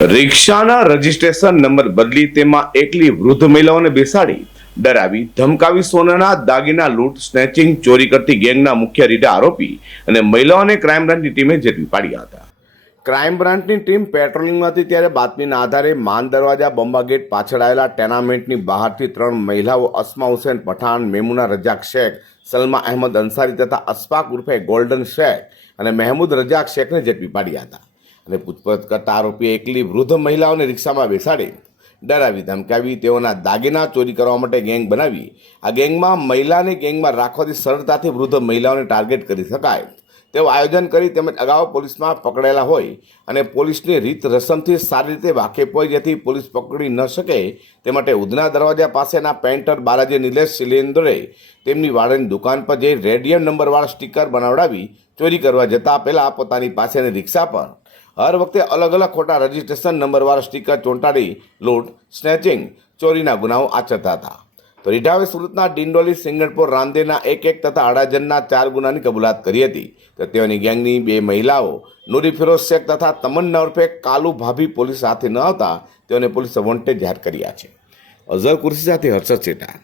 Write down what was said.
રિક્ષાના registration number બદલી તેમાં એકલી વૃદ્ધ મહિલાઓને બેસાડી ડરાવી ધમકાવી સોનાના દાગીના લૂંટ, સ્નેચિંગ, ચોરી કરતી ગેંગના મુખ્ય રીઢા આરોપી અને મહિલાઓને ક્રાઇમ બ્રાન્ચની ટીમે ઝડપી પાડ્યા હતા. ક્રાઇમ બ્રાન્ચની ટીમ પેટ્રોલિંગમાં હતી ત્યારે બાતમીના આધારે માન દરવાજા બોમ્બા ગેટ પાછળ આવેલા ટેનામેન્ટની બહારથી ત્રણ મહિલાઓ અસ્મા હુસેન પઠાણ, મેમુના રજાક શેખ, સલમા અહેમદ અંસારી તથા અસ્ફાક ઉર્ફે ગોલ્ડન શેખ અને મહેમૂદ રજાક શેખને ઝડપી પાડ્યા હતા. અને પૂછપરછ કરતા આરોપીએ એકલી વૃદ્ધ મહિલાઓને રિક્ષામાં બેસાડી ડરાવી ધમકાવી, તેઓના દાગીના ચોરી કરવા માટે ગેંગ બનાવી. આ ગેંગમાં મહિલાને ગેંગમાં રાખવાથી સરળતાથી વૃદ્ધ મહિલાઓને ટાર્ગેટ કરી શકાય. તેવું આયોજન કરી તેમજ અગાઉ પોલીસમાં પકડેલા હોય અને પોલીસની રીત રસમથી સારી રીતે વાકેફ હોય જેથી પોલીસ પકડી ન શકે. તે માટે ઉધના દરવાજા પાસેના પેન્ટર બાલાજી નિલેશ શિલેન્દ્રે તેમની વાળાની દુકાન પર જઈ રેડિયમ નંબરવાળા સ્ટીકર બનાવડાવી ચોરી કરવા જતા પહેલાં પોતાની પાસેની રિક્ષા પર હર વખતે અલગ અલગ ખોટા રજીસ્ટ્રેશન નંબરવાળા સ્ટીકર ચોંટાડી લૂંટ સ્નેચિંગ ચોરીના ગુનાઓ આચરતા હતા. તો રીઢાવે સુરતના ડિંડોલી, સિંગણપુર, રાંદેના એક એક તથા અડાજનના ચાર ગુનાની કબૂલાત કરી હતી. તો તેઓની ગેંગની બે મહિલાઓ, નૂરી ફિરોઝ શેખ તથા તમન્ના ઉર્ફે કાલુ ભાભી પોલીસ સાથે ન હતા. તેઓને પોલીસે વોન્ટેડ જાહેર કર્યા છે. અઝર કુર્સી સાથે હર્ષદ સેટા